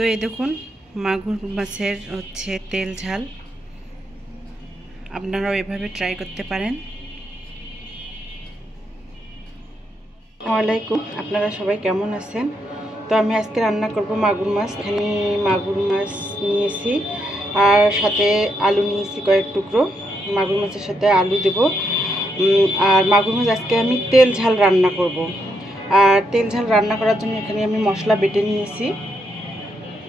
তো এই দেখুন মাগুর মাছের হচ্ছে তেল ঝাল, আপনারাও এভাবে ট্রাই করতে পারেন। আসসালামু আলাইকুম, আপনারা সবাই কেমন আছেন? তো আমি আজকে রান্না করব মাগুর মাছ। এখানে মাগুর মাছ নিয়েছি আর সাথে আলু নিয়েছি কয়েক টুকরো। মাগুর মাছের সাথে আলু দেব। আর মাগুর মাছ আজকে আমি তেল ঝাল রান্না করব। আর তেল ঝাল রান্না করার জন্য এখানে আমি মশলা বেটে নিয়েছি।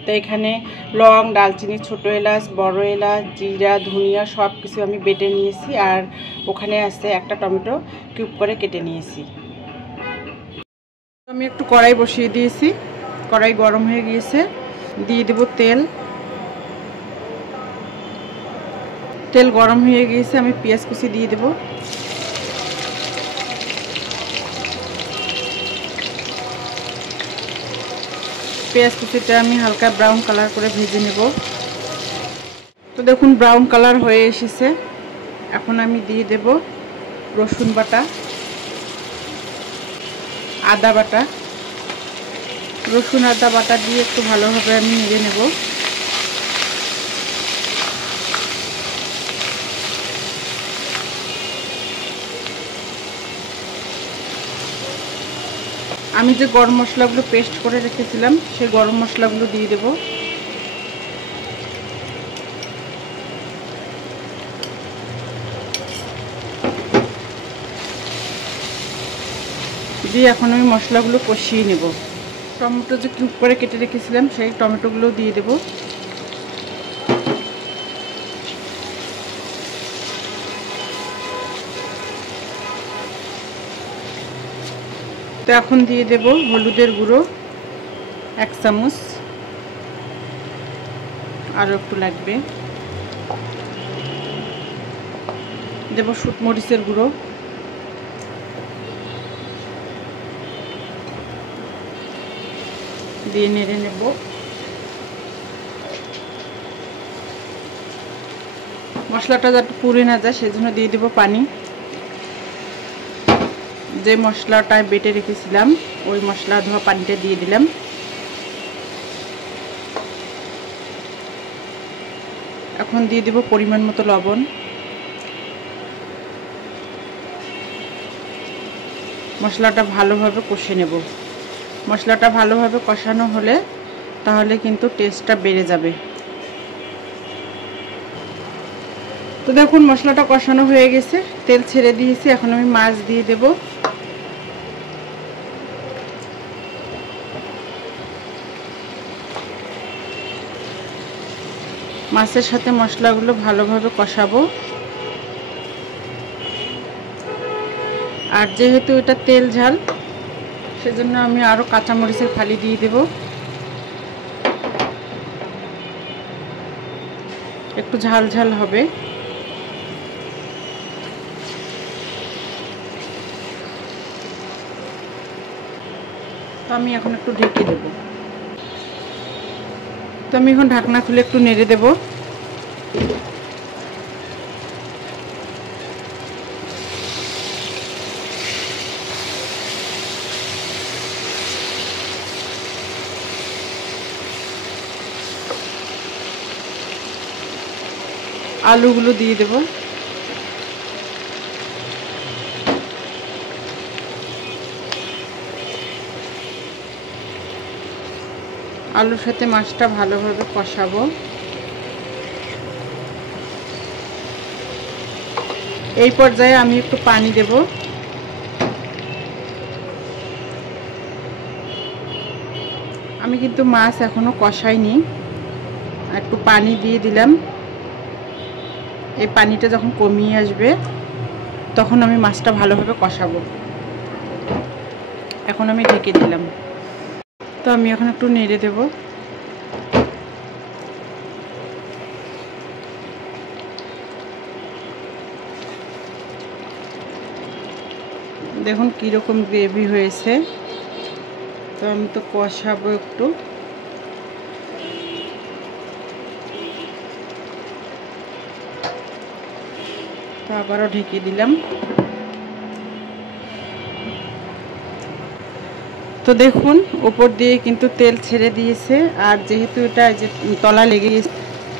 তো এখানে লং, দালচিনি, ছোটো এলাচ, বড় এলাচ, জিরা, ধনিয়া সব কিছু আমি বেটে নিয়েছি। আর ওখানে আছে একটা টমেটো কিউব করে কেটে নিয়েছি। আমি একটু কড়াই বসিয়ে দিয়েছি, কড়াই গরম হয়ে গিয়েছে। দিয়ে দেব তেল। তেল গরম হয়ে গিয়েছে, আমি পেঁয়াজ কুচি দিয়ে দেব। পেঁয়াজ কুচিটা আমি হালকা ব্রাউন কালার করে ভেজে নেব। তো দেখুন ব্রাউন কালার হয়ে এসেছে। এখন আমি দিয়ে দেব রসুন বাটা, আদা বাটা। রসুন আদা বাটা দিয়ে একটু ভালোভাবে আমি নেড়ে নেব। আমি যে গরম মশলাগুলো পেস্ট করে রেখেছিলাম সেই গরম মশলাগুলো দিয়ে দেব। দিয়ে এখন আমি মশলাগুলো কষিয়ে নেব। টমেটো যে কিউব করে কেটে রেখেছিলাম সেই টমেটোগুলো দিয়ে দেব। তো এখন দিয়ে দেব হলুদের গুঁড়ো 1 চামচ, আরও একটু লাগবে। দেব শুকমরিচের গুঁড়ো, দিয়ে নেড়ে নেব। মশলাটা যাতে পুড়ে না যায় সেজন্য দিয়ে দেব পানি। যে মশলাটা বেটে রেখেছিলাম ওই মশলা ধোয়া পানিটা দিয়ে দিলাম। এখন দিয়ে দেব পরিমাণ মতো লবণ। মশলাটা ভালোভাবে কষে নেব। মশলাটা ভালোভাবে কষানো হলে তাহলে কিন্তু টেস্টটা বেড়ে যাবে। তো দেখুন মশলাটা কষানো হয়ে গেছে, তেল ছেড়ে দিয়েছি। এখন আমি মাছ দিয়ে দেব। মাছের সাথে মশলাগুলো ভালোভাবে কষাবো। আর যেহেতু এটা তেল ঝাল সেজন্য আমি আরও কাঁচামরিচের ফালি দিয়ে দেব। একটু ঝাল ঝাল হবে। তো আমি এখন একটু ঢেকে দেব। তো আমি এখন ঢাকনা খুলে একটু নেড়ে দেব। আলুগুলো দিয়ে দেব। আলুর সাথে মাছটা ভালোভাবে কষাবো। এই পর্যায়ে আমি একটু পানি দেব। আমি কিন্তু মাছ এখনো কষাইনি, একটু পানি দিয়ে দিলাম। এই পানিটা যখন কমিয়ে আসবে তখন আমি মাছটা ভালোভাবে কষাবো। এখন আমি ঢেকে দিলাম। তো আমি এখন একটু নেড়ে দেব। দেখুন কীরকম গ্রেভি হয়েছে। তো আমি তো কষাবো একটু। তো আবারও ঢেকে দিলাম। তো দেখুন উপর দিয়ে কিন্তু তেল ছেড়ে দিয়েছে। আর যেহেতু এটা যে তলা লেগে গেছে,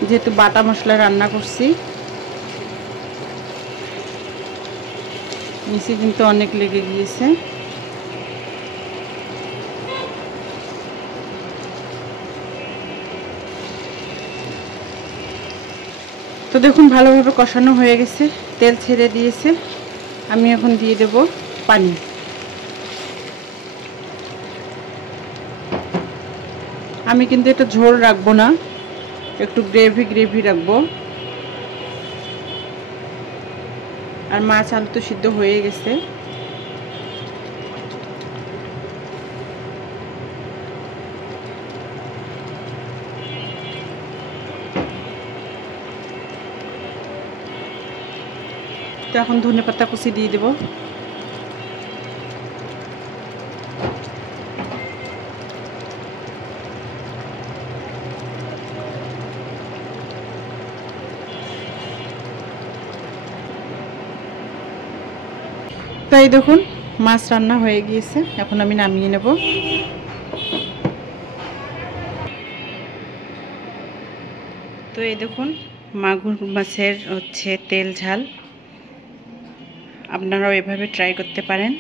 যেহেতু বাটা মশলা রান্না করছি, নিচে কিন্তু অনেক লেগে গিয়েছে। তো দেখুন ভালোভাবে কষানো হয়ে গেছে, তেল ছেড়ে দিয়েছে। আমি এখন দিয়ে দেব পানি। আমি কিন্তু এটা ঝোল রাখবো না, একটু গ্রেভি গ্রেভি রাখবো। আর মাছ আলু তো সিদ্ধ হয়ে গেছে। তো এখন ধনেপাতা কুচি দিয়ে দেব। তাই দেখুন মাছ রান্না হয়ে গিয়েছে, এখন আমি নামিয়ে নেব। তো এই দেখুন মাগুর মাছের হচ্ছে তেল ঝাল। আপনারাও এভাবে ট্রাই করতে পারেন।